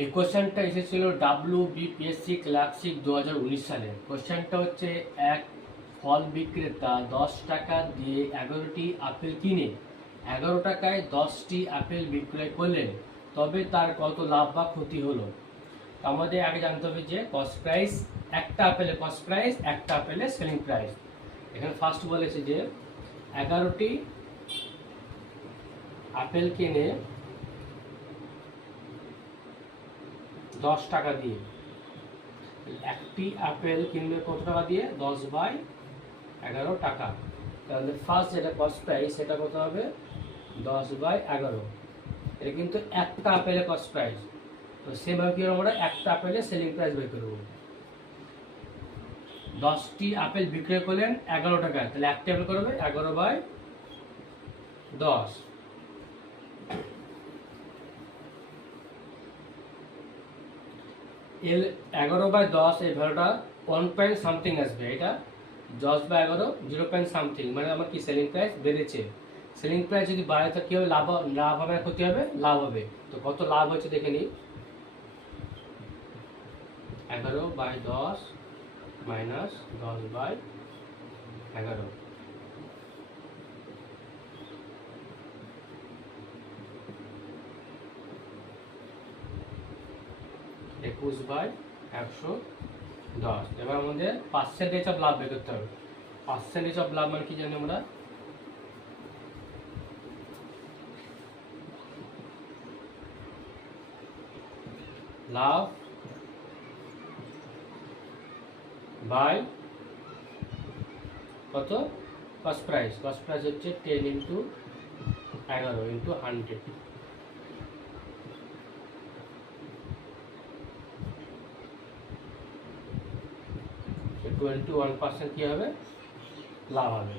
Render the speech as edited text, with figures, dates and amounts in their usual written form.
এই কোশ্চেনটা এসেছিল WBPSC ক্লার্কশিপ 2019 সালে। কোশ্চেনটা হচ্ছে, এক ফল বিক্রেতা 10 টাকা দিয়ে 11টি আপেল কিনে 11 টাকায় 10টি আপেল বিক্রয় করলেন, তবে তার কত লাভ বা ক্ষতি হলো? আমাদের আগে জানতে হবে যে কস্ট প্রাইস, একটা আপেলের কস্ট প্রাইস, একটা আপেলের সেলিং প্রাইস। এখানে ফার্স্ট বলেছে যে 11টি আপেল কিনে 10 টাকা দিয়ে, একটি আপেল কিনবে কত টাকা দিয়ে? 10/11 টাকা। তাহলে ফার্স্ট যেটা কস্ট প্রাইস সেটা কত হবে? 10/11। এটা কিন্তু একটা আপেলের কস্ট প্রাইস। তো সেভাবে কি আমরা একটা আপেলের সেলিং প্রাইস বের করব। 10টি আপেল বিক্রয় করলেন 11 টাকায়, তাহলে একটা আপেল করবে 11/10। এর 11/10 এই ভ্যালুটা 1 পয়েন্ট সামথিং আসবে। এটা 10/11 0 পয়েন্ট সামথিং, মানে আমার কি সেলিং প্রাইস বেড়েছে। সেলিং প্রাইস যদি বাড়ে তো কি হবে? লাভ হবে না ক্ষতি হবে? লাভ হবে। তো কত লাভ হচ্ছে দেখে নিই। 11/10 মাইনাস 10/11, (21/110). এবার আমাদের পার্সেন্টেজ অফ লাভ বের করতে হবে। পার্সেন্টেজ অফ লাভ মানে কি জানি আমরা? লাভ বাই কত? Cost price. কস্ট প্রাইস হচ্ছে 10 × 11 × 100। 21% কি হবে? লাভ হবে।